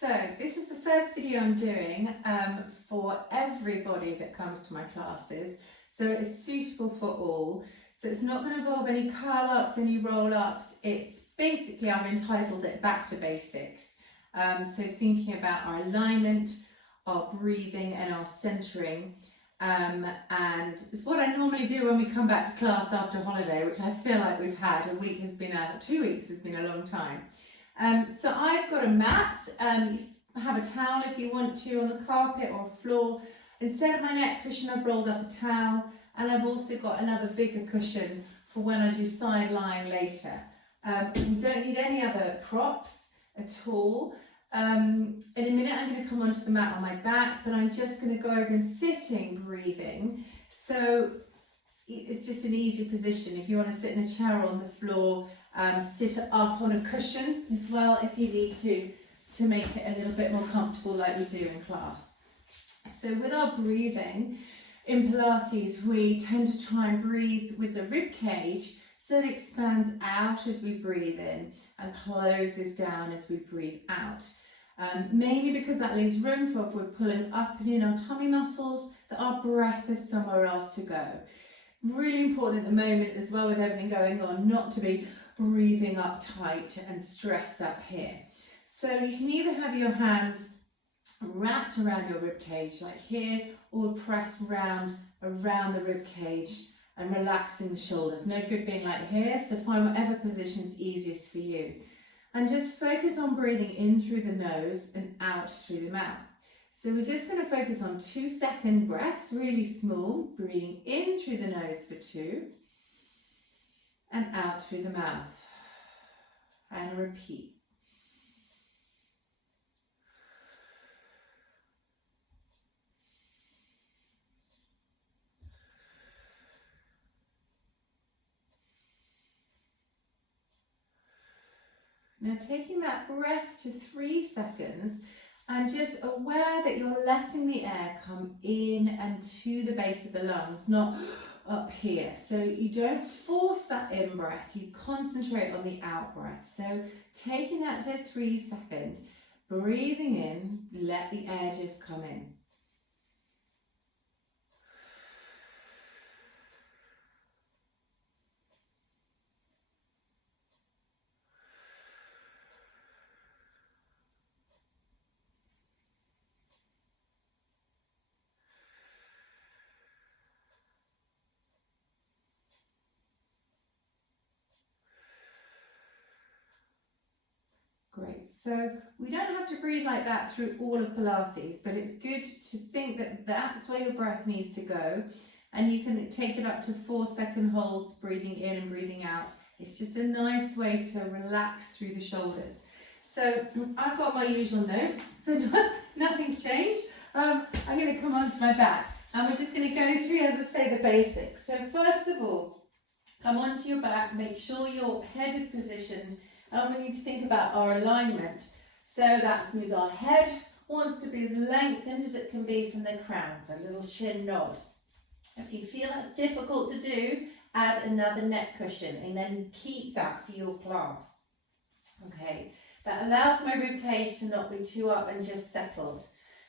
So this is the first video I'm doing for everybody that comes to my classes. So it's suitable for all. So it's not going to involve any curl ups, any roll ups. It's basically, I've entitled it Back to Basics. So thinking about our alignment, our breathing and our centering. And it's what I normally do when we come back to class after holiday, which I feel like we've had. 2 weeks has been a long time. So I've got a mat, you have a towel if you want to on the carpet or floor. Instead of my neck cushion, I've rolled up a towel, and I've also got another bigger cushion for when I do side lying later. You don't need any other props at all. In a minute I'm going to come onto the mat on my back, but I'm just going to go over and sitting breathing. So it's just an easy position. If you want to sit in a chair or on the floor, sit up on a cushion as well if you need to make it a little bit more comfortable like we do in class. So with our breathing in Pilates, we tend to try and breathe with the rib cage so it expands out as we breathe in and closes down as we breathe out. Mainly because that leaves room for, if we're pulling up and in our tummy muscles, that our breath is somewhere else to go. Really important at the moment as well with everything going on, not to be breathing up tight and stressed up here. So you can either have your hands wrapped around your rib cage like here, or press around the rib cage and relaxing the shoulders. No good being like here, so find whatever position is easiest for you. And just focus on breathing in through the nose and out through the mouth. So we're just going to focus on 2-second breaths, really small, breathing in through the nose for 2 and out through the mouth. And repeat. Now taking that breath to 3 seconds and just aware that you're letting the air come in and to the base of the lungs, not up here. So you don't force that in breath, you concentrate on the out breath. So taking that to 3 seconds, breathing in, let the air just come in. Great, so we don't have to breathe like that through all of Pilates, but it's good to think that that's where your breath needs to go, and you can take it up to 4-second holds, breathing in and breathing out. It's just a nice way to relax through the shoulders. So I've got my usual notes, so nothing's changed. I'm going to come onto my back, and we're just going to go through, as I say, the basics. So first of all, come onto your back, make sure your head is positioned. And we need to think about our alignment. So that means our head wants to be as lengthened as it can be from the crown, so a little chin nod. If you feel that's difficult to do, add another neck cushion and then keep that for your class. Okay, that allows my rib cage to not be too up and just settled.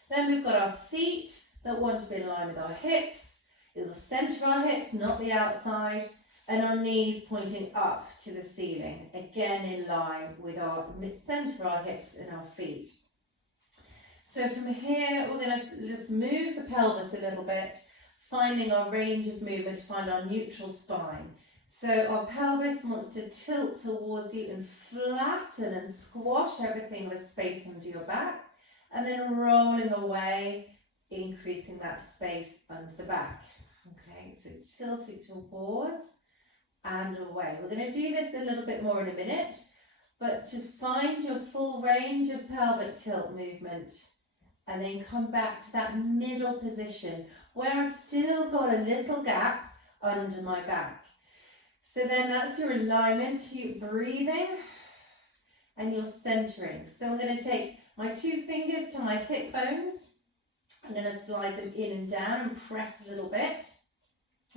Then we've got our feet that want to be in line with our hips. It'll centre our hips, not the outside. And our knees pointing up to the ceiling, again in line with our mid-centre of our hips and our feet. So from here, we're going to just move the pelvis a little bit, finding our range of movement, find our neutral spine. So our pelvis wants to tilt towards you and flatten and squash everything with space under your back, and then rolling away, increasing that space under the back. Okay, so tilting towards and away. We're going to do this a little bit more in a minute, but just find your full range of pelvic tilt movement and then come back to that middle position where I've still got a little gap under my back. So then that's your alignment, your breathing and your centering. So I'm going to take my 2 fingers to my hip bones. I'm going to slide them in and down and press a little bit.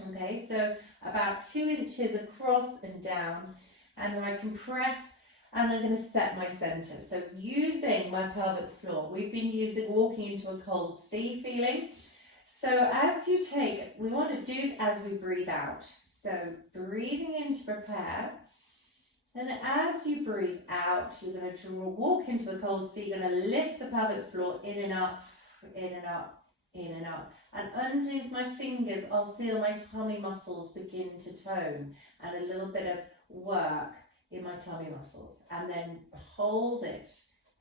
Okay, so about 2 inches across and down, and I can press and I'm going to set my centre. So using my pelvic floor, we've been walking into a cold sea feeling. So as you take, we want to do as we breathe out. So breathing in to prepare. And as you breathe out, you're going to walk into the cold sea. You're going to lift the pelvic floor in and up, in and up, in and up. And underneath my fingers, I'll feel my tummy muscles begin to tone and a little bit of work in my tummy muscles. And then hold it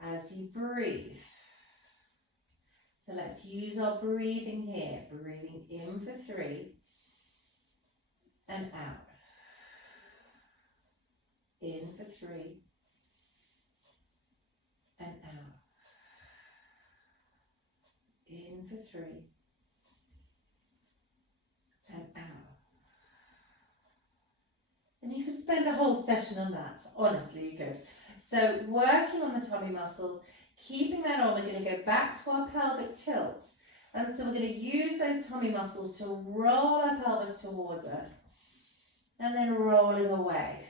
as you breathe. So let's use our breathing here. Breathing in for 3 and out. In for 3 and out. In for 3 and out. And you could spend a whole session on that. Honestly, you could. So working on the tummy muscles, keeping that on, we're going to go back to our pelvic tilts. And so we're going to use those tummy muscles to roll our pelvis towards us. And then rolling away.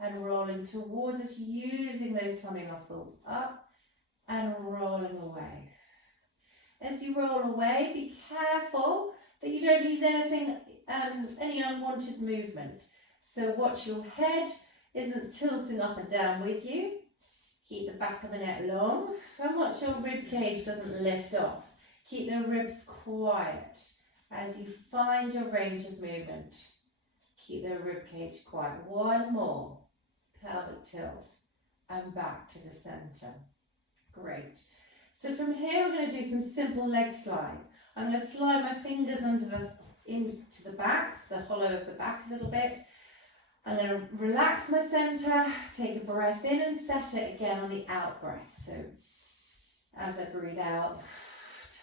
And rolling towards us, using those tummy muscles up and rolling away. As you roll away, be careful that you don't use anything, any unwanted movement. So watch your head isn't tilting up and down with you. Keep the back of the neck long and watch your rib cage doesn't lift off. Keep the ribs quiet as you find your range of movement. Keep the rib cage quiet. One more. Pelvic tilt and back to the centre. Great. So from here we're going to do some simple leg slides. I'm going to slide my fingers into the back, the hollow of the back a little bit. I'm going to relax my centre, take a breath in and set it again on the out breath. So as I breathe out,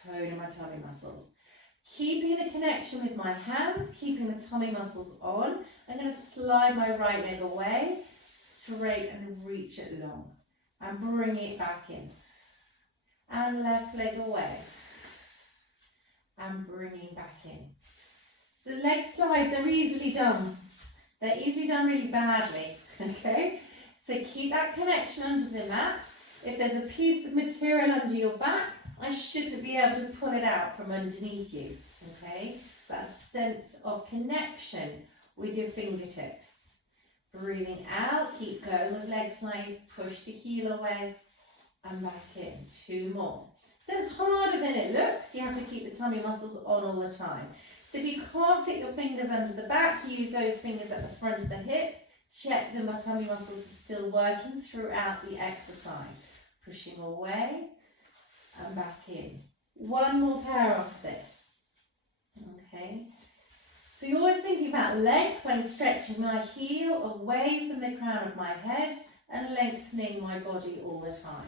toning my tummy muscles. Keeping the connection with my hands, keeping the tummy muscles on. I'm going to slide my right leg away, straight and reach it long. And bring it back in. And left leg away. And bringing back in. So leg slides are easily done. They're easily done really badly, okay? So keep that connection under the mat. If there's a piece of material under your back, I should be able to pull it out from underneath you, okay? So that sense of connection with your fingertips. Breathing out, keep going with leg slides, push the heel away and back in. 2 more. So it's harder than it looks. You have to keep the tummy muscles on all the time. So if you can't fit your fingers under the back, use those fingers at the front of the hips. Check that my tummy muscles are still working throughout the exercise. Pushing away and back in. 1 more pair after this. Okay. So you're always thinking about length when stretching my heel away from the crown of my head and lengthening my body all the time.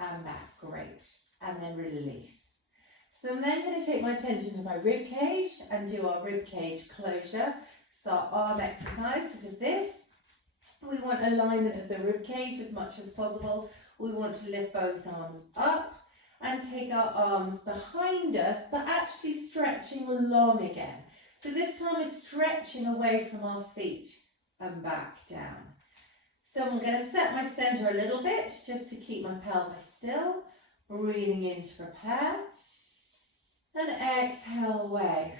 And back, great. And then release. So I'm then going to take my attention to my rib cage and do our rib cage closure. So our arm exercise. So for this, we want alignment of the rib cage as much as possible. We want to lift both arms up and take our arms behind us, but actually stretching long again. So this time we're stretching away from our feet and back down. So I'm going to set my centre a little bit just to keep my pelvis still. Breathing in to prepare. And exhale away.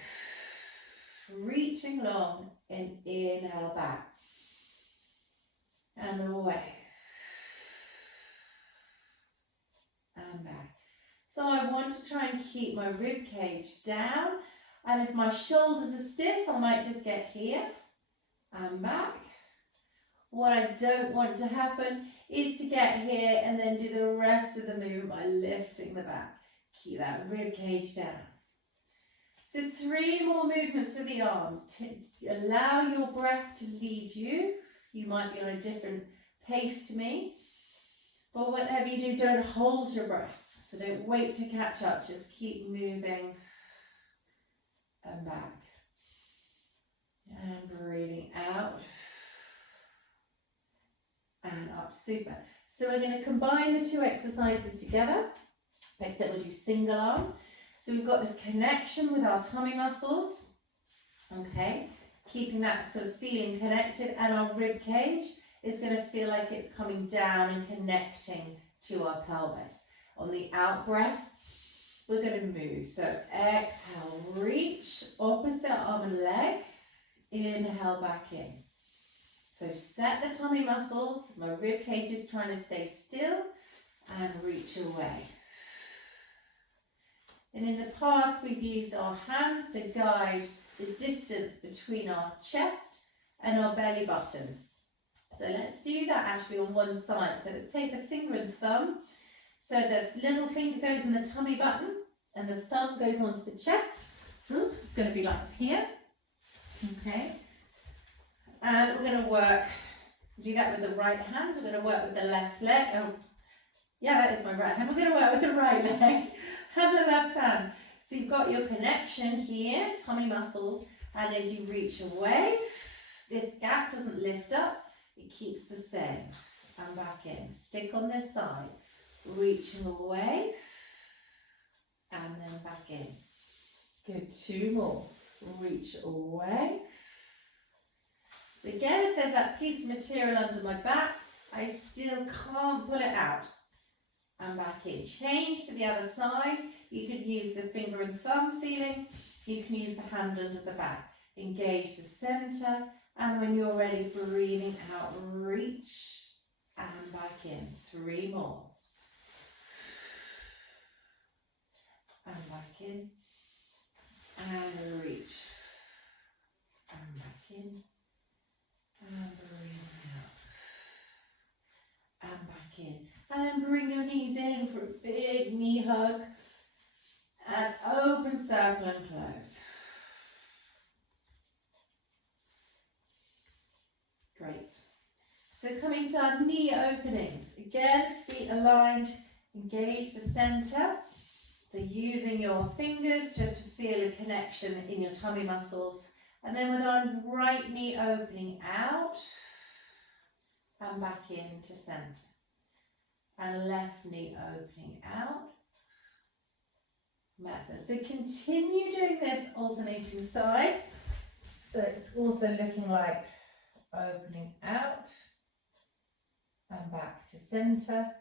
Reaching long and inhale back. And away. And back. So I want to try and keep my rib cage down. And if my shoulders are stiff, I might just get here and back. What I don't want to happen is to get here and then do the rest of the movement by lifting the back. Keep that rib cage down. So 3 more movements for the arms. Allow your breath to lead you. You might be on a different pace to me. But whatever you do, don't hold your breath. So don't wait to catch up. Just keep moving and back. And breathing out. And up. Super. So we're going to combine the 2 exercises together. Except we'll do single arm. So we've got this connection with our tummy muscles. Okay. keeping that sort of feeling connected, and our rib cage is going to feel like it's coming down and connecting to our pelvis. On the out breath, we're going to move. So exhale, reach, opposite arm and leg, inhale back in. So set the tummy muscles, my rib cage is trying to stay still, and reach away. And in the past, we've used our hands to guide the distance between our chest and our belly button. So let's do that actually on one side. So let's take the finger and thumb. So the little finger goes in the tummy button and the thumb goes onto the chest. It's going to be like here. Okay. And we're going to work, do that with the right hand. We're going to work with the left leg. Oh, yeah, that is my right hand. We're going to work with the right leg and the left hand. So you've got your connection here, tummy muscles, and as you reach away, this gap doesn't lift up, it keeps the same. And back in. Stick on this side, reaching away, and then back in. Good, 2 more. Reach away. So again, if there's that piece of material under my back, I still can't pull it out. And back in. Change to the other side. You can use the finger and thumb feeling. You can use the hand under the back. Engage the center. And when you're ready, breathing out, reach and back in. 3 more. And back in. And reach. And back in. And breathe out. And back in. And then bring your knees in for a big knee hug. And open, circle and close. Great. So coming to our knee openings. Again, feet aligned, engage the center. So using your fingers just to feel a connection in your tummy muscles. And then with our right knee opening out and back into center. And left knee opening out. That's it. So continue doing this alternating sides. So it's also looking like opening out and back to center.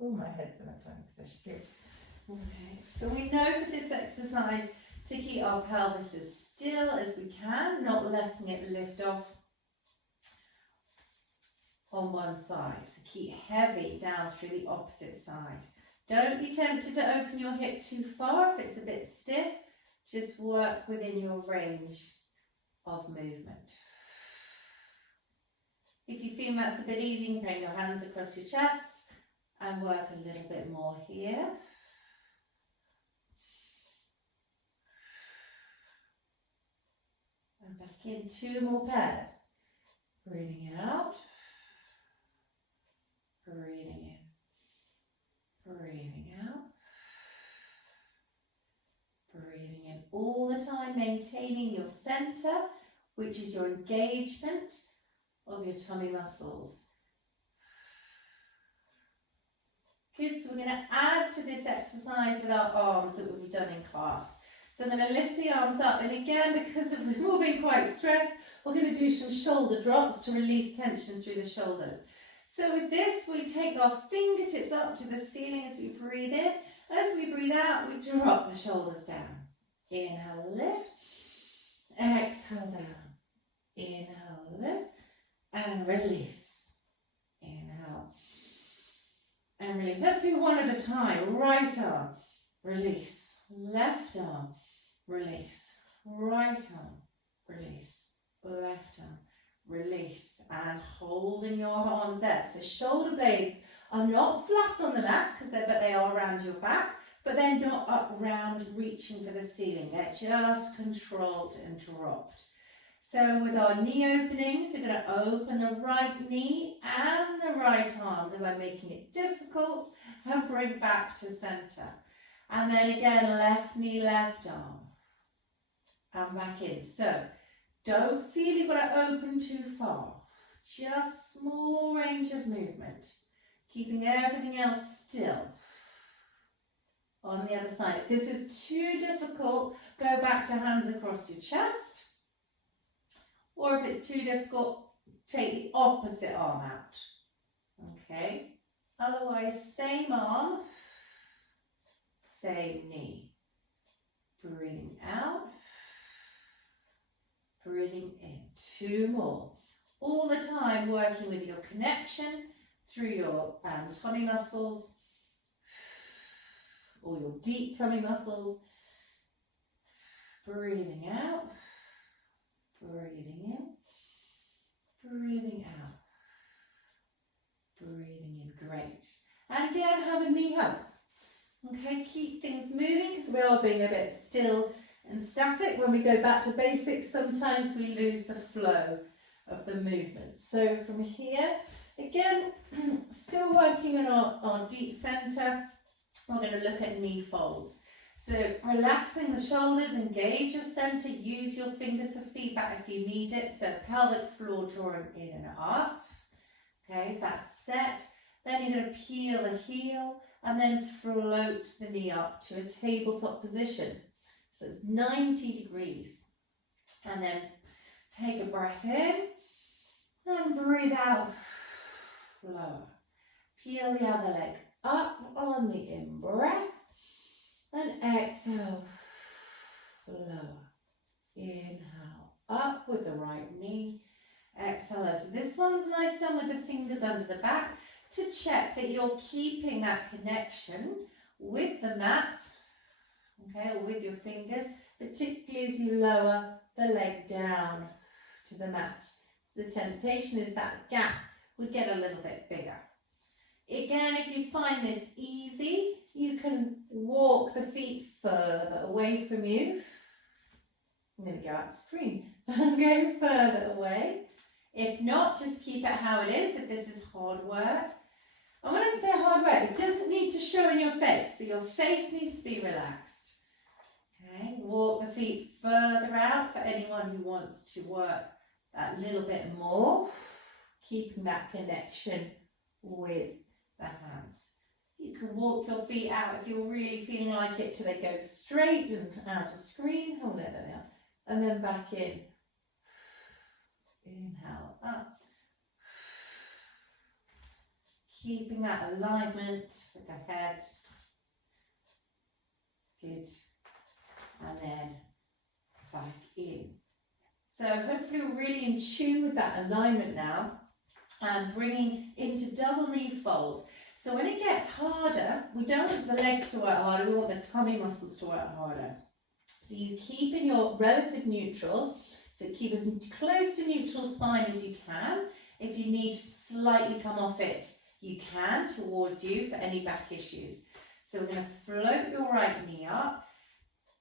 Oh, my head's in a funny position. Good. Okay. So we know for this exercise to keep our pelvis as still as we can, not letting it lift off on one side. So keep heavy down through the opposite side. Don't be tempted to open your hip too far if it's a bit stiff. Just work within your range of movement. If you feel that's a bit easy, you can bring your hands across your chest and work a little bit more here. And back in. 2 more pairs. Breathing out. Breathing in. Breathing out. Breathing in all the time, maintaining your center, which is your engagement of your tummy muscles. Good, so we're going to add to this exercise with our arms that we've done in class. So I'm going to lift the arms up, and again, because we've all been quite stressed, we're going to do some shoulder drops to release tension through the shoulders. So with this, we take our fingertips up to the ceiling as we breathe in. As we breathe out, we drop the shoulders down. Inhale, lift. Exhale, down. Inhale, lift. And release. Inhale. And release. Let's do one at a time. Right arm, release. Left arm, release. Right arm, release. Left arm, release. And holding your arms there. So shoulder blades are not flat on the mat, but they are around your back, but they're not up round reaching for the ceiling. They're just controlled and dropped. So with our knee openings, we're going to open the right knee and the right arm because I'm making it difficult, and bring back to center. And then again, left knee, left arm, and back in. So don't feel you've got to open too far, just small range of movement. Keeping everything else still. On the other side. If this is too difficult, go back to hands across your chest. Or if it's too difficult, take the opposite arm out. Okay? Otherwise, same arm, same knee. Breathing out, breathing in. 2 more. All the time working with your connection through your tummy muscles, or your deep tummy muscles. Breathing out, breathing in, breathing out, breathing in. Great. And again, have a knee hug. Okay, keep things moving because we are being a bit still and static. When we go back to basics, sometimes we lose the flow of the movement. So from here, again, still working on our deep centre, we're going to look at knee folds. So relaxing the shoulders, engage your centre, use your fingers for feedback if you need it. So pelvic floor drawing in and up. Okay, so that's set. Then you're going to peel the heel and then float the knee up to a tabletop position. So it's 90 degrees. And then take a breath in and breathe out. Lower. Peel the other leg up on the in-breath and exhale. Lower. Inhale. Up with the right knee. Exhale. So this one's nice done with the fingers under the back to check that you're keeping that connection with the mat, okay, or with your fingers, particularly as you lower the leg down to the mat. So the temptation is that gap would get a little bit bigger. Again, if you find this easy, you can walk the feet further away from you. I'm going to go out the screen and go further away. If not, just keep it how it is if this is hard work. And when I say hard work, it doesn't need to show in your face. So your face needs to be relaxed. Okay, walk the feet further out for anyone who wants to work that little bit more. Keeping that connection with the hands. You can walk your feet out if you're really feeling like it till they go straight and out of screen. Oh no, there they are. And then back in. Inhale up. Keeping that alignment with the head. Good. And then back in. So hopefully we're really in tune with that alignment now and bringing into double knee fold. So when it gets harder, we don't want the legs to work harder, we want the tummy muscles to work harder. So you keep in your relative neutral, so keep as close to neutral spine as you can. If you need to slightly come off it, you can towards you for any back issues. So we're going to float your right knee up,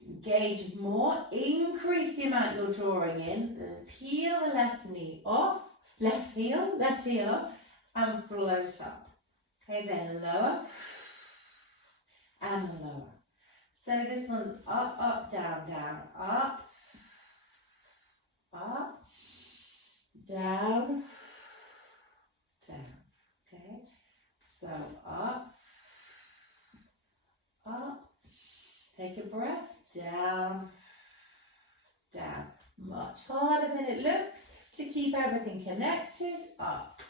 engage more, increase the amount you're drawing in, then peel the left knee off, left heel off, and float up. Okay, then lower and lower. So this one's up, up, down, down, up, up, down, down. Okay, so up, up, take a breath, down, down. Much harder than it looks to keep everything connected, up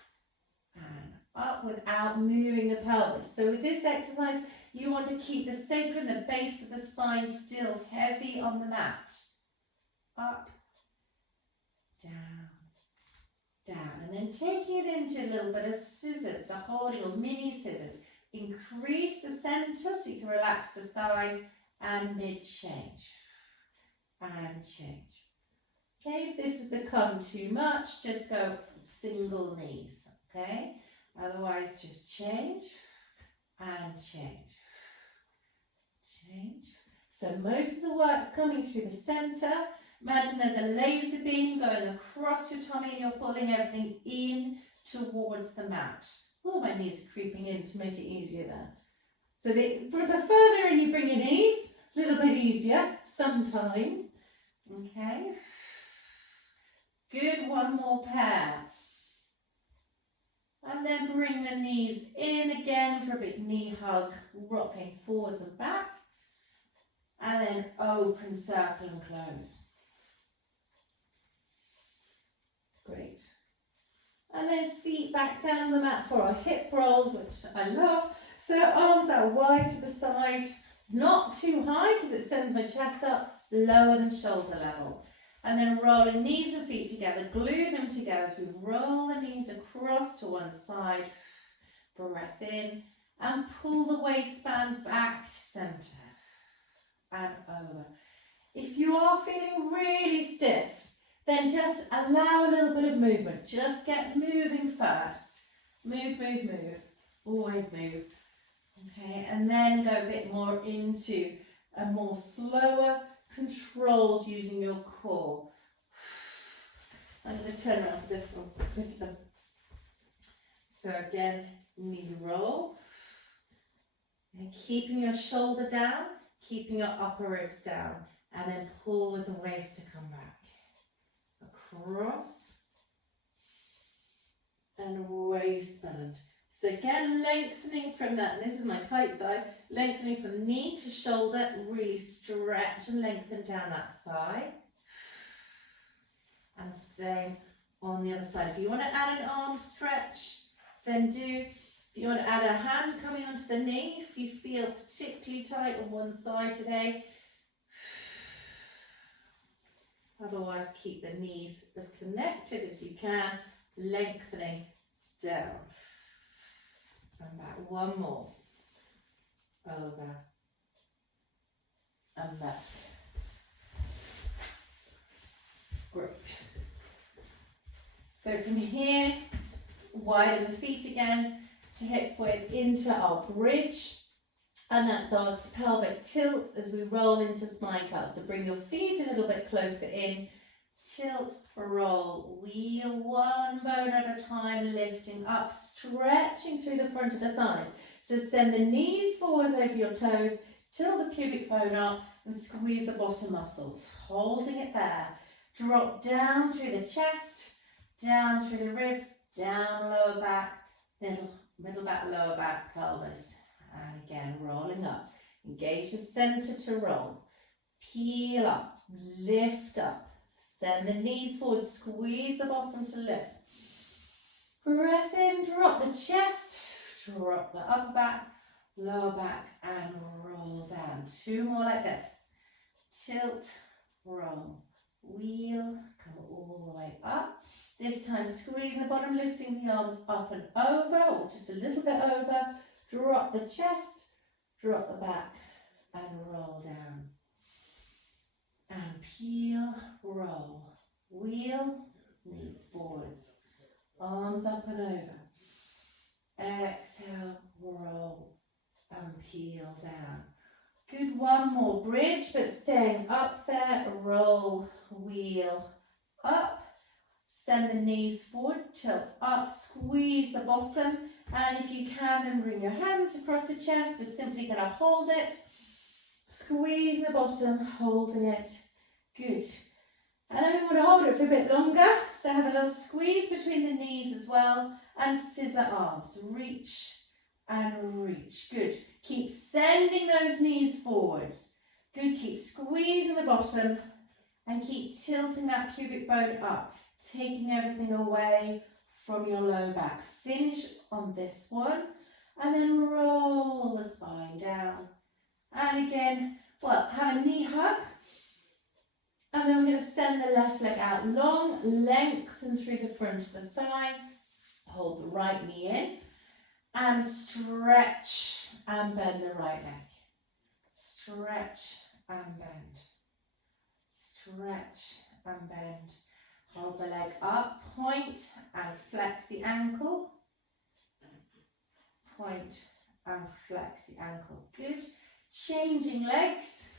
and up without moving the pelvis. So with this exercise, you want to keep the sacrum, the base of the spine, still heavy on the mat. Up, down, down. And then taking it into a little bit of scissors, so holding or mini scissors. Increase the center so you can relax the thighs and mid-change. And change. Okay, if this has become too much, just go single knees. Okay, otherwise just change and change. Change. So most of the work's coming through the center. Imagine there's a laser beam going across your tummy and you're pulling everything in towards the mat. Oh, my knees are creeping in to make it easier there. So the further in you bring your knees, a little bit easier sometimes. Okay. Good, one more pair. And then bring the knees in again for a big knee hug, rocking forwards and back. and then open, circle and close. Great. And then feet back down on the mat for our hip rolls, which I love. So arms out wide to the side, not too high because it sends my chest up, lower than shoulder level. And then rolling knees and feet together, glue them together as we roll the knees across to one side. Breath in and pull the waistband back to centre and over. If you are feeling really stiff, then just allow a little bit of movement. Just get moving first. Move, move, move. Always move. Okay, and then go a bit more into a more slower, controlled using your core. I'm going to turn around for this one. So again, knee roll. And keeping your shoulder down, keeping your upper ribs down, and then pull with the waist to come back. Across and waistband. So again, lengthening from that, and this is my tight side, lengthening from knee to shoulder, really stretch and lengthen down that thigh. And same on the other side. If you want to add an arm stretch, then do. If you want to add a hand coming onto the knee, if you feel particularly tight on one side today, otherwise keep the knees as connected as you can, lengthening down. And back, one more. Over and back. Great. So from here, widen the feet again to hip width into our bridge. And that's our pelvic tilt as we roll into spine curl. So bring your feet a little bit closer in. Tilt, roll, wheel one bone at a time, lifting up, stretching through the front of the thighs. So send the knees forwards over your toes, tilt the pubic bone up and squeeze the bottom muscles, holding it there. Drop down through the chest, down through the ribs, down lower back, middle back, lower back, pelvis. And again, rolling up. Engage the centre to roll. Peel up, lift up. Send the knees forward, squeeze the bottom to lift. Breath in, drop the chest, drop the upper back, lower back, and roll down. Two more like this. Tilt, roll, wheel, come all the way up. This time squeeze the bottom, lifting the arms up and over, or just a little bit over. Drop the chest, drop the back, and roll down. And peel, roll, wheel, knees forwards, arms up and over. Exhale, roll, and peel down. Good, one more bridge, but staying up there, roll, wheel, up. Send the knees forward, tilt up, squeeze the bottom. And if you can, then bring your hands across the chest. We're simply going to hold it. Squeeze the bottom, holding it. Good. And then we want to hold it for a bit longer. So have a little squeeze between the knees as well. And scissor arms. Reach and reach. Good. Keep sending those knees forwards. Good. Keep squeezing the bottom. And keep tilting that pubic bone up. Taking everything away from your low back. Finish on this one. And then roll the spine down. And again, well, have a knee hug. And then we're going to send the left leg out long, lengthen through the front of the thigh. Hold the right knee in. And stretch and bend the right leg. Stretch and bend. Stretch and bend. Hold the leg up, point and flex the ankle. Point and flex the ankle. Good. Changing legs.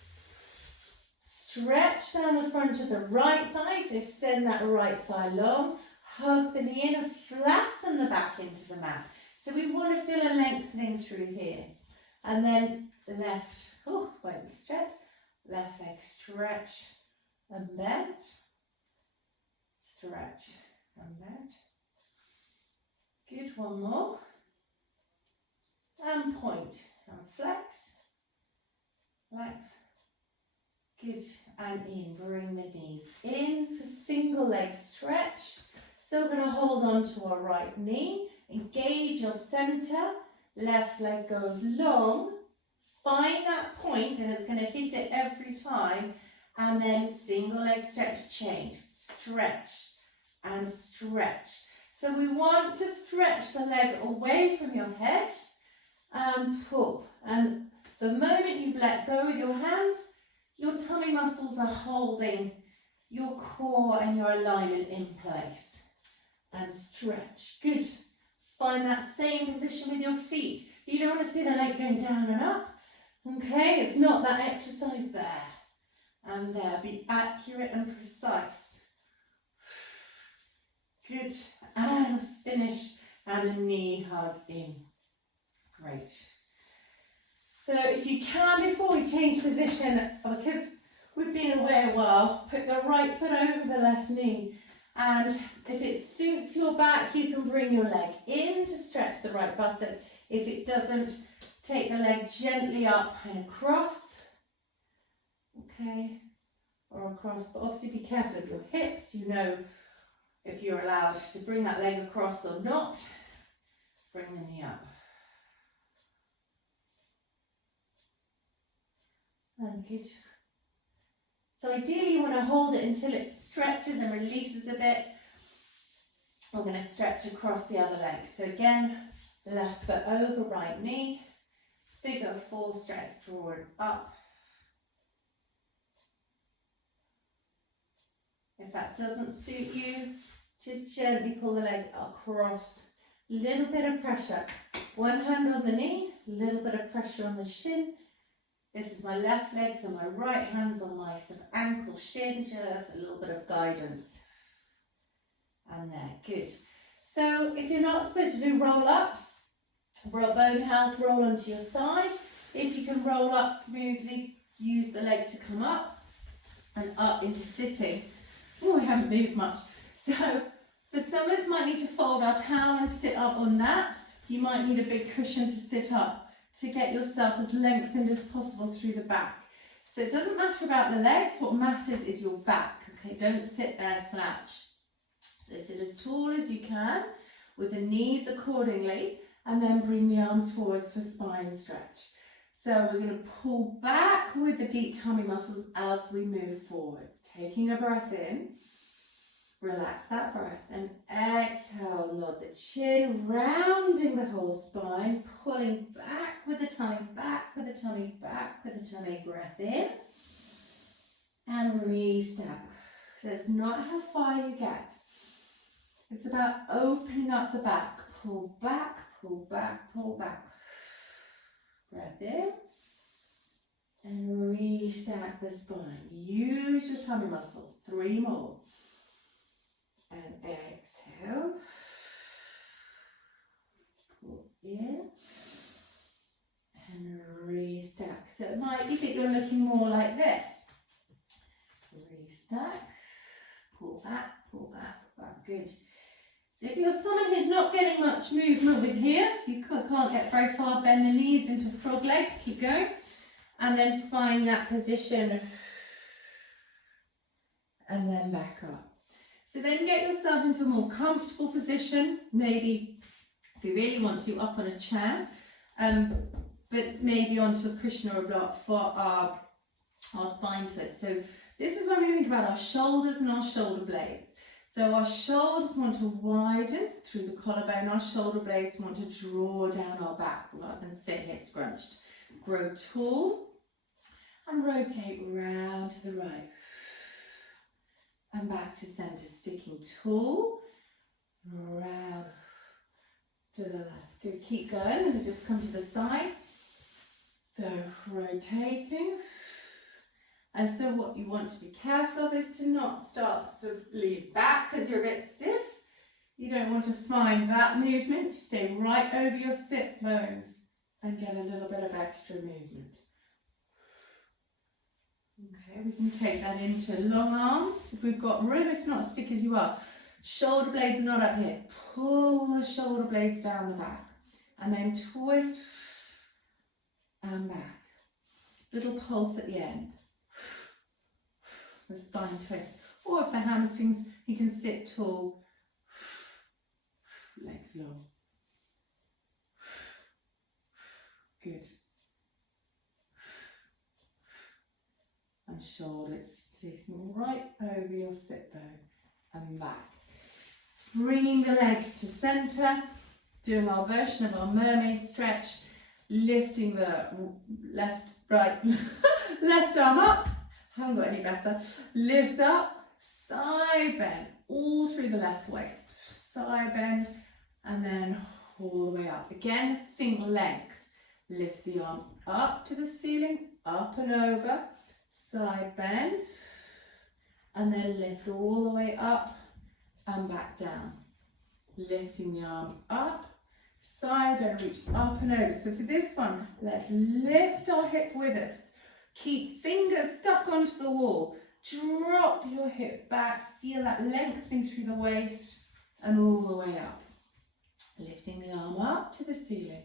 Stretch down the front of the right thigh, so send that right thigh long. Hug the knee in and flatten the back into the mat. So we want to feel a lengthening through here. And then left, wait, stretch. Left leg stretch and bend. Stretch and bend. Good, one more. And point and flex. Flex Good, and in, bring the knees in for single leg stretch. So we're going to hold on to our right knee, engage your center, left leg goes long, find that point and it's going to hit it every time, and then single leg stretch, change, stretch and stretch. So we want to stretch the leg away from your head and pull, and the moment you've let go with your hands, your tummy muscles are holding your core and your alignment in place. And stretch. Good. Find that same position with your feet. You don't want to see the leg going down and up. Okay, it's not that exercise there. And there, be accurate and precise. Good. And finish. And a knee hug in. Great. So if you can, before we change position, because we've been away a while, put the right foot over the left knee. And if it suits your back, you can bring your leg in to stretch the right buttock. If it doesn't, take the leg gently up and across. Okay, or across, but obviously be careful of your hips. You know if you're allowed to bring that leg across or not. Bring the knee up. And good. So ideally you want to hold it until it stretches and releases a bit. We're going to stretch across the other leg. So again, left foot over right knee, figure 4 stretch, draw it up. If that doesn't suit you, just gently pull the leg across. Little bit of pressure. One hand on the knee, little bit of pressure on the shin. This is my left leg, so my right hand's on my sort of ankle, shin, just a little bit of guidance. And there, good. So if you're not supposed to do roll-ups, for a bone health, roll onto your side. If you can roll up smoothly, use the leg to come up and up into sitting. Oh, I haven't moved much. So for some of us might need to fold our towel and sit up on that. You might need a big cushion to sit up, to get yourself as lengthened as possible through the back. So it doesn't matter about the legs, what matters is your back, okay? Don't sit there slouched. So sit as tall as you can, with the knees accordingly, and then bring the arms forwards for spine stretch. So we're going to pull back with the deep tummy muscles as we move forwards. Taking a breath in. Relax that breath and exhale, nod the chin, rounding the whole spine, pulling back with the tummy, back with the tummy, back with the tummy, breath in and re-step. So it's not how far you get, it's about opening up the back, pull back, pull back, pull back, breath in and re-stack the spine. Use your tummy muscles, 3 more. And exhale, pull in and restack. So it might be that you're looking more like this. Restack, pull back, pull back, pull back. Good. So if you're someone who's not getting much movement with here, you can't get very far, bend the knees into frog legs, keep going. And then find that position and then back up. So then get yourself into a more comfortable position, maybe if you really want to, up on a chair, but maybe onto a cushion or a block for our spine twist. So this is when we think about our shoulders and our shoulder blades. So our shoulders want to widen through the collarbone, our shoulder blades want to draw down our back rather than sit here scrunched. Grow tall and rotate round to the right. And back to centre, sticking tall, round to the left. Good, keep going, and then just come to the side. So rotating. And so what you want to be careful of is to not start to sort of lean back because you're a bit stiff. You don't want to find that movement. Stay right over your sit bones and get a little bit of extra movement. Okay, we can take that into long arms if we've got room, if not, stick as you are. Shoulder blades not up here. Pull the shoulder blades down the back and then twist and back. Little pulse at the end. the spine twist. Or if the hamstrings, you can sit tall, legs long. Good. And shoulders sitting right over your sit bone and back. Bringing the legs to centre, doing our version of our mermaid stretch, lifting the left arm up, haven't got any better, lift up, side bend, all through the left waist, side bend, and then all the way up. Again, think length, lift the arm up to the ceiling, up and over, side bend, and then lift all the way up and back down. Lifting the arm up, side bend, reach up and over. So for this one, let's lift our hip with us. Keep fingers stuck onto the wall. Drop your hip back, feel that lengthening through the waist and all the way up. Lifting the arm up to the ceiling,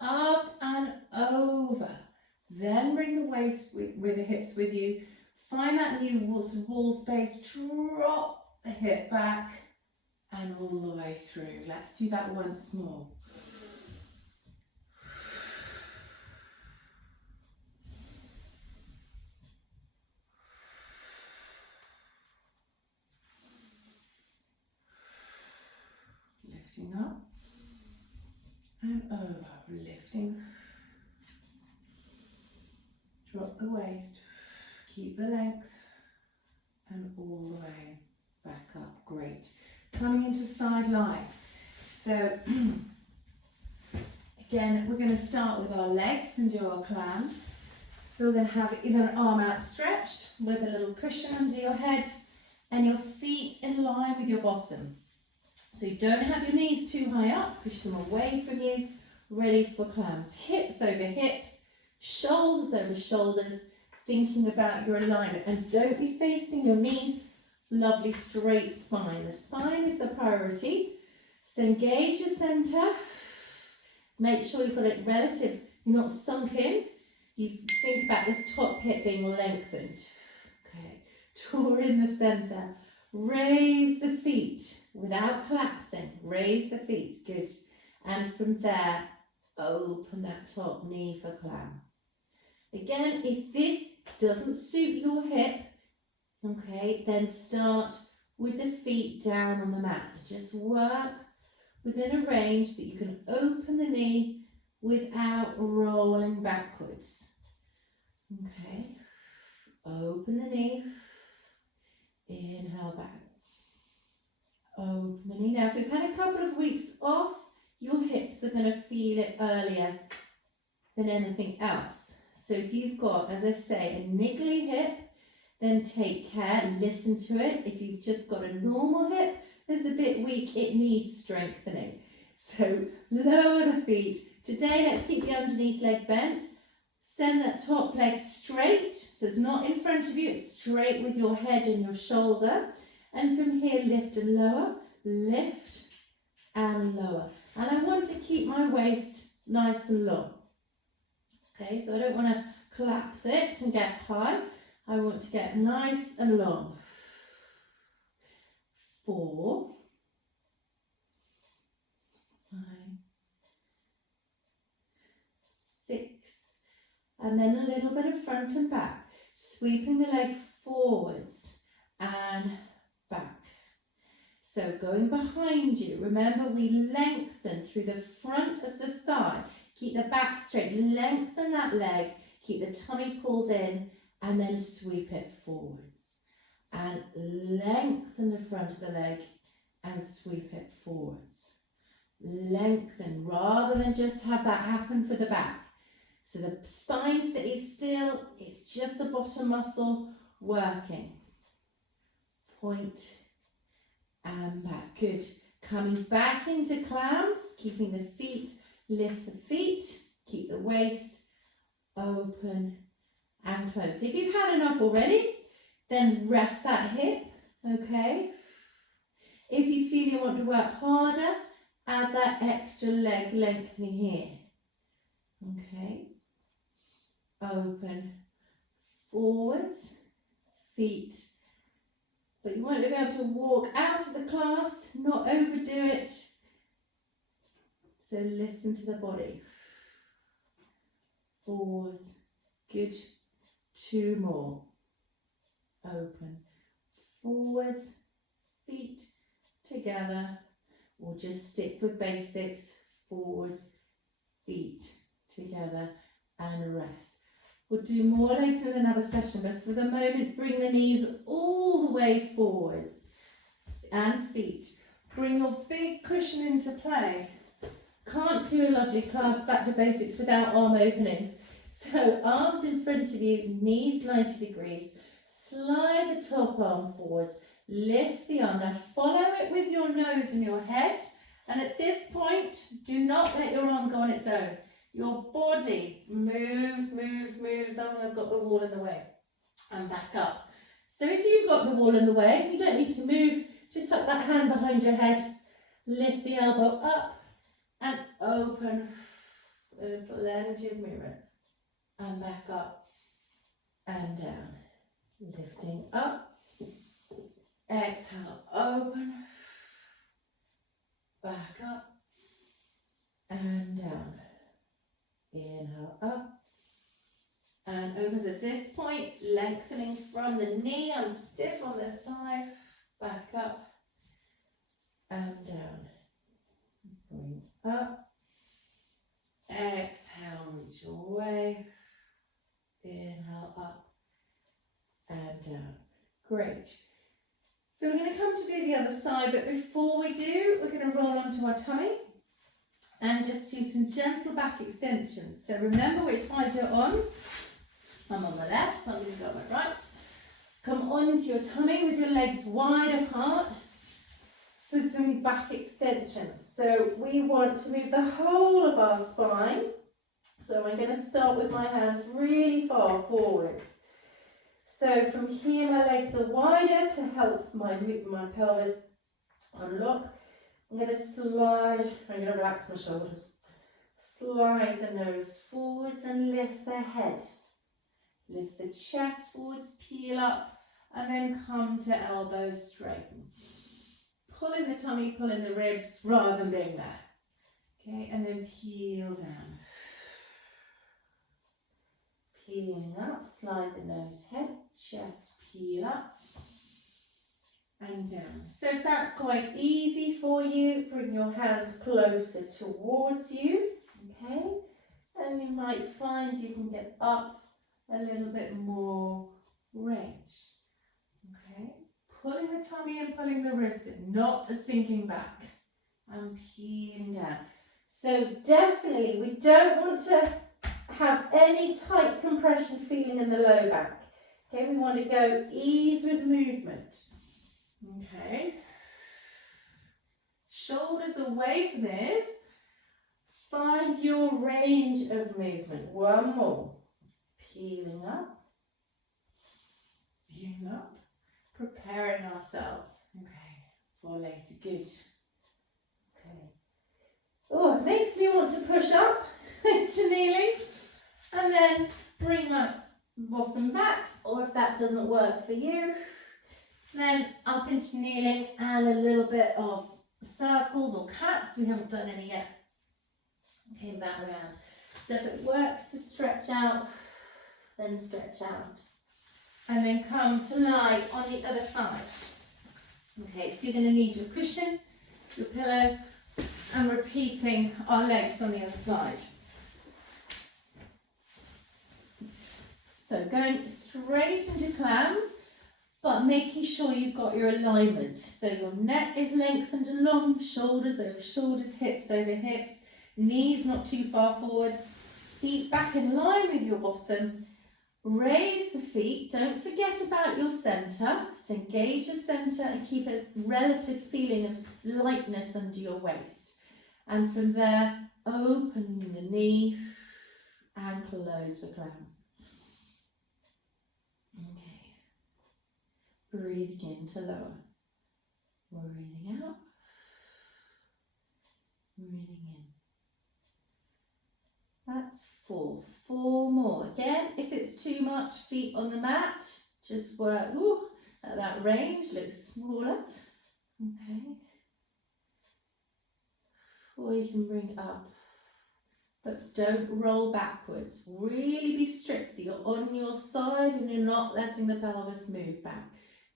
up and over. Then bring the waist with the hips with you. Find that new wall space, drop the hip back and all the way through. Let's do that once more. Lifting up and over, lifting. Drop the waist, keep the length, and all the way back up. Great. Coming into side lie. So, again, we're going to start with our legs and do our clams. So we're going to have either an arm outstretched with a little cushion under your head and your feet in line with your bottom. So you don't have your knees too high up, push them away from you, ready for clams. Hips over hips, shoulders over shoulders, thinking about your alignment. And don't be facing your knees, lovely straight spine. The spine is the priority. So engage your centre. Make sure you've got it relative, you're not sunk in. You think about this top hip being lengthened. Okay, draw in the centre. Raise the feet without collapsing. Raise the feet, good. And from there, open that top knee for clam. Again, if this doesn't suit your hip, okay, then start with the feet down on the mat. Just work within a range that you can open the knee without rolling backwards. Okay, open the knee, inhale back, open the knee. Now, if we've had a couple of weeks off, your hips are going to feel it earlier than anything else. So if you've got, as I say, a niggly hip, then take care, listen to it. If you've just got a normal hip that's a bit weak, it needs strengthening. So lower the feet. Today, let's keep the underneath leg bent. Send that top leg straight, so it's not in front of you, it's straight with your head and your shoulder. And from here, lift and lower, lift and lower. And I want to keep my waist nice and long. Okay, so I don't want to collapse it and get high. I want to get nice and long. 4, 5, 6, and then a little bit of front and back, sweeping the leg forwards and back. So going behind you, remember we lengthen through the front of the thigh, keep the back straight, lengthen that leg, keep the tummy pulled in, and then sweep it forwards. And lengthen the front of the leg and sweep it forwards. Lengthen rather than just have that happen for the back. So the spine stays still, it's just the bottom muscle working. Point and back. Good. Coming back into clams, keeping the feet, lift the feet, keep the waist open and close. So if you've had enough already, then rest that hip, okay? If you feel you want to work harder, add that extra leg lengthening here. Okay. Open, forwards, feet. But you want to be able to walk out of the class, not overdo it. So listen to the body. Forwards. Good. 2 more. Open. Forwards. Feet together. Or just stick with basics. Forward. Feet together. And rest. We'll do more legs in another session, but for the moment, bring the knees all the way forwards and feet. Bring your big cushion into play. Can't do a lovely class back to basics without arm openings. So arms in front of you, knees 90 degrees. Slide the top arm forwards. Lift the arm. Now follow it with your nose and your head. And at this point, do not let your arm go on its own. Your body moves. Oh, I've got the wall in the way. And back up. So if you've got the wall in the way, you don't need to move. Just tuck that hand behind your head. Lift the elbow up and open. Plenty of movement. And back up and down. Lifting up. Exhale, open. Back up and down. Inhale up and opens at this point, lengthening from the knee. I'm stiff on this side. Back up and down. Bring up. Exhale, reach away. Inhale up and down. Great. So we're going to come to do the other side, but before we do, we're going to roll onto our tummy and just do some gentle back extensions. So remember which side you're on. I'm on the left, so I'm going to go on my right. Come onto your tummy with your legs wide apart for some back extensions. So we want to move the whole of our spine. So I'm going to start with my hands really far forwards. So from here, my legs are wider to help my pelvis unlock. I'm going to slide, I'm going to relax my shoulders. Slide the nose forwards and lift the head. Lift the chest forwards, peel up, and then come to elbows straighten. Pull in the tummy, pull in the ribs, rather than being there. Okay, and then peel down. Peeling up, slide the nose, head, chest, peel up and down. So if that's quite easy for you, bring your hands closer towards you, okay? And you might find you can get up a little bit more range, okay? Pulling the tummy and pulling the ribs in, not a sinking back, and peeling down. So definitely we don't want to have any tight compression feeling in the low back. Okay, we want to go ease with movement. Okay. Shoulders away from this. Find your range of movement. One more. Peeling up. Peeling up. Preparing ourselves. Okay. For later. Good. Okay. Oh, it makes me want to push up to kneeling. And then bring my bottom back, or if that doesn't work for you, then up into kneeling and a little bit of circles or cats. We haven't done any yet. Okay, back around. So if it works to stretch out, then stretch out. And then come to lie on the other side. Okay, so you're going to need your cushion, your pillow, and repeating our legs on the other side. So going straight into clams, but making sure you've got your alignment. So your neck is lengthened along, shoulders over shoulders, hips over hips, knees not too far forwards, feet back in line with your bottom. Raise the feet, don't forget about your centre. So engage your centre and keep a relative feeling of lightness under your waist. And from there, open the knee and close for clams. Okay, breathing in to lower, breathing out, breathing in. That's 4 more. Again, if it's too much, feet on the mat, Just work at that range, looks smaller. Okay. Or you can bring up, but don't roll backwards. Really be strict that you're on your side and you're not letting the pelvis move back.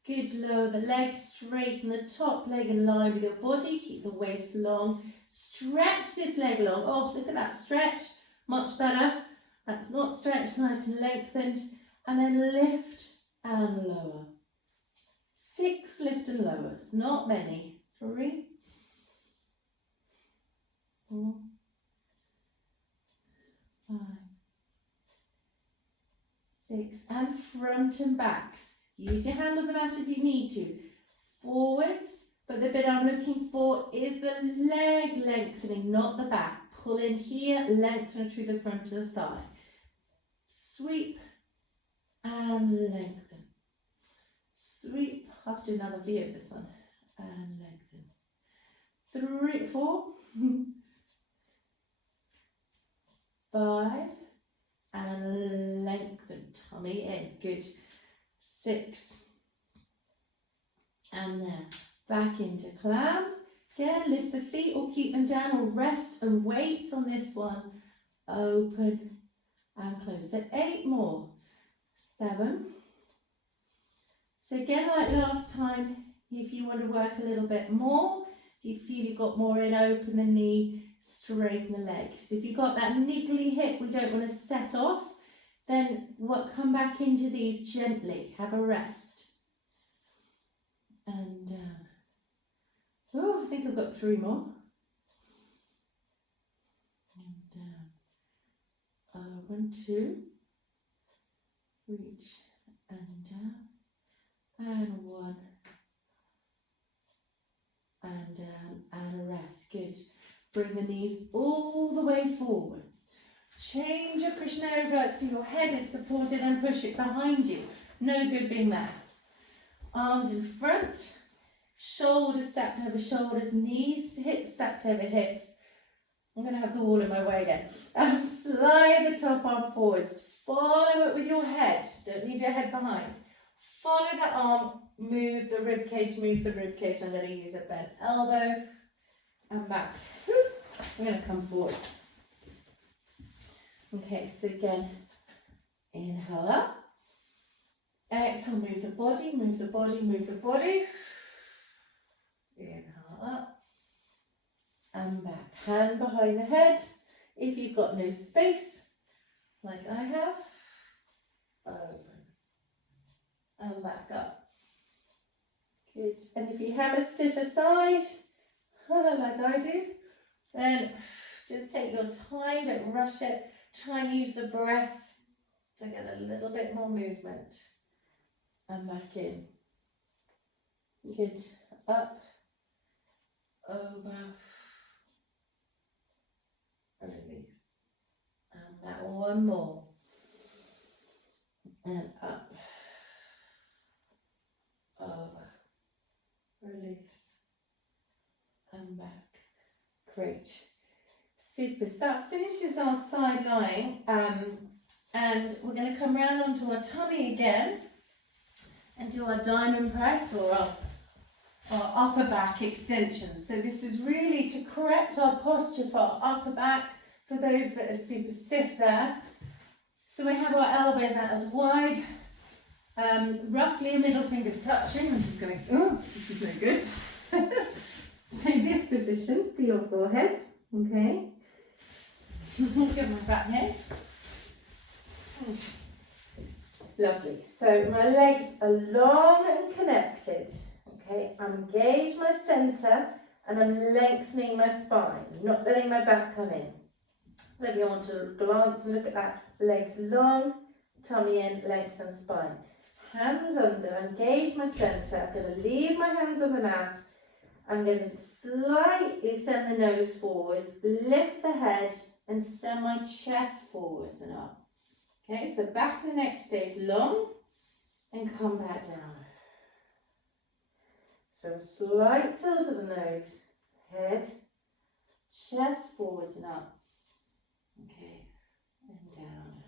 Good, lower the legs, straighten the top leg in line with your body, keep the waist long, stretch this leg long. Oh, look at that stretch, much better. That's not stretched, nice and lengthened. And then lift and lower. 6 lift and lowers, not many. 3, 4, 5, 6, and front and backs. Use your hand on the mat if you need to. Forwards, but the bit I'm looking for is the leg lengthening, not the back. Pull in here, lengthen through the front of the thigh. Sweep and lengthen. Sweep, I'll have to do another view of this one. And lengthen. 3, 4, 5, and lengthen. Tummy in, good. 6, and then back into clams. Again, lift the feet or keep them down or rest and wait on this one. Open and close. So 8 more. 7. So again, like last time, if you want to work a little bit more, if you feel you've got more in, open the knee, straighten the legs. If you've got that niggly hip we don't want to set off, then come back into these gently. Have a rest. And down. Oh, I think I've got 3 more. And down. Over and 2. Reach and down. And 1. And down and rest. Good. Bring the knees all the way forwards. Change your cushion over so your head is supported and push it behind you. No good being there. Arms in front, shoulders stacked over shoulders, knees, hips stacked over hips. I'm going to have the wall in my way again. Slide the top arm forwards. Follow it with your head. Don't leave your head behind. Follow the arm, move the rib cage, move the rib cage. I'm going to use a bent elbow and back. We're going to come forwards. Okay, so again, inhale up. Exhale, move the body, move the body, move the body. Inhale up and back. Hand behind the head. If you've got no space, like I have, open and back up. Good. And if you have a stiffer side, like I do, then just take your time, don't rush it. Try and use the breath to get a little bit more movement. And back in. Good. Up, over, release. And back 1 more. And up, over, release. And back. Great. Super. So that finishes our side lying, and we're going to come round onto our tummy again and do our diamond press or our upper back extensions. So this is really to correct our posture for our upper back, for those that are super stiff there. So we have our elbows out as wide, roughly middle fingers touching. I'm just going, oh, this is no good. So this position for your forehead, okay. Get my back here. Lovely. So my legs are long and connected. Okay, I'm engaged my centre and I'm lengthening my spine, not letting my back come in. So if you want to glance and look at that, legs long, tummy in, lengthen spine. Hands under, engage my centre. I'm going to leave my hands on the mat. I'm going to slightly send the nose forwards, lift the head and send my chest forwards and up. Okay, so the back of the neck stays long and come back down. So a slight tilt of the nose, head, chest forwards and up. Okay, and down.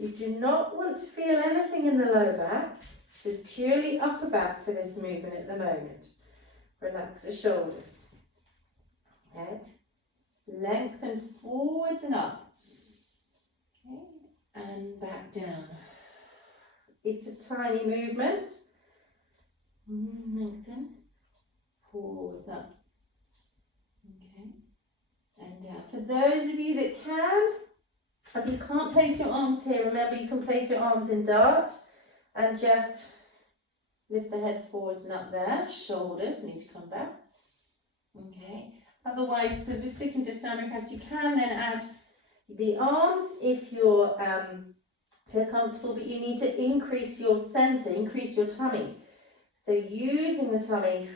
So you do not want to feel anything in the lower back. This is purely upper back for this movement at the moment. Relax the shoulders. Head, lengthen forwards and up. Okay, and back down. It's a tiny movement. Lengthen, forwards up. Okay, and down. For those of you that can, if you can't place your arms here, remember you can place your arms in dart and just lift the head forwards and up there. Shoulders need to come back. Okay. Otherwise, because we're sticking to standing press, you can then add the arms if you're feel comfortable, but you need to increase your centre, increase your tummy. So using the tummy,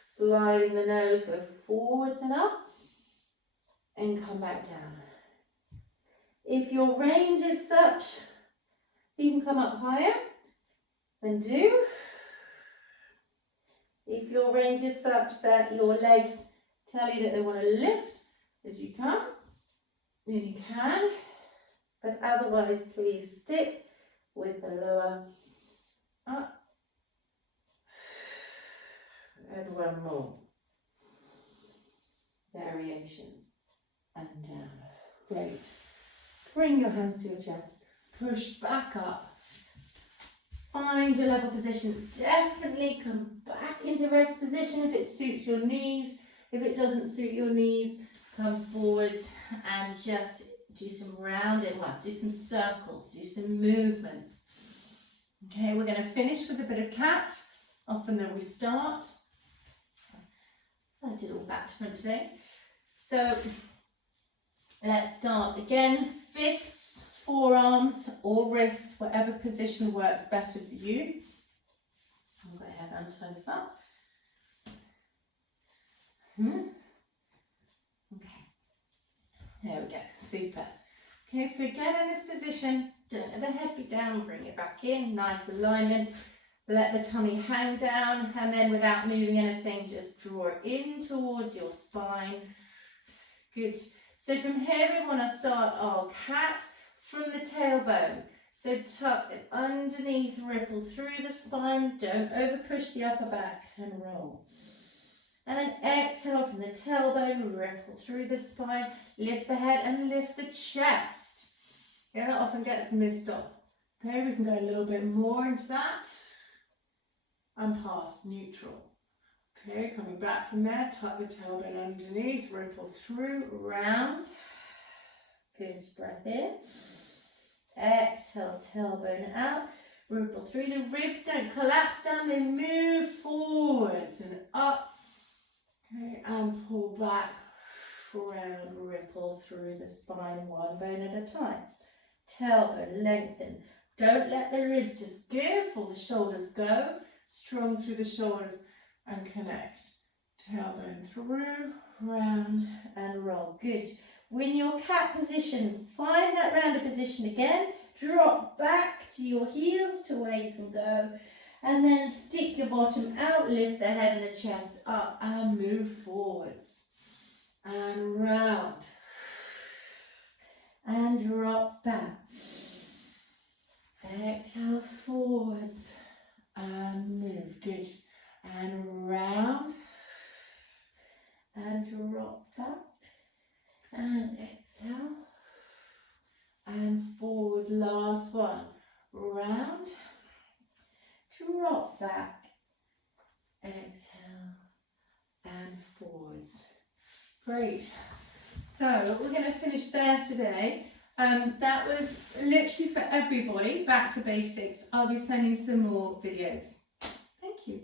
sliding the nose, go forwards and up, and come back down. If your range is such you can come up higher, then do. If your range is such that your legs tell you that they want to lift as you come, then you can. But otherwise, please stick with the lower up. And one more. Variations and down. Great. Bring your hands to your chest. Push back up. Find your level position. Definitely come back into rest position if it suits your knees. If it doesn't suit your knees, come forwards and just do some rounded ones, do some circles, do some movements. Okay, we're going to finish with a bit of cat. Often then we start. I did all back to front today. So let's start again. Fists, forearms or wrists, whatever position works better for you. I'm going to have to untie this up. Okay, there we go, super. Okay, so again in this position, don't let the head be down, bring it back in, nice alignment. Let the tummy hang down, and then without moving anything, just draw it in towards your spine. Good. So from here we want to start our cat from the tailbone. So tuck it underneath, ripple through the spine, don't over push the upper back and roll. And then exhale from the tailbone, ripple through the spine, lift the head and lift the chest. Yeah, that often gets missed off. Okay, we can go a little bit more into that. And past neutral. Okay, coming back from there, tuck the tailbone underneath, ripple through, round. Good, breath in. Exhale, tailbone out, ripple through. The ribs don't collapse down, they move forwards and up. Okay, and pull back, round, ripple through the spine, one bone at a time. Tailbone, lengthen. Don't let the ribs just give or the shoulders go. Strong through the shoulders and connect. Tailbone through, round and roll. Good. When your cat position, find that rounded position again. Drop back to your heels to where you can go. And then stick your bottom out, lift the head and the chest up and move forwards. And round. And drop back. Exhale forwards. And move, good, and round, and drop back, and exhale, and forward, last one, round, drop back, exhale, and forwards. Great, so we're going to finish there today. That was literally for everybody, back to basics. I'll be sending some more videos. Thank you.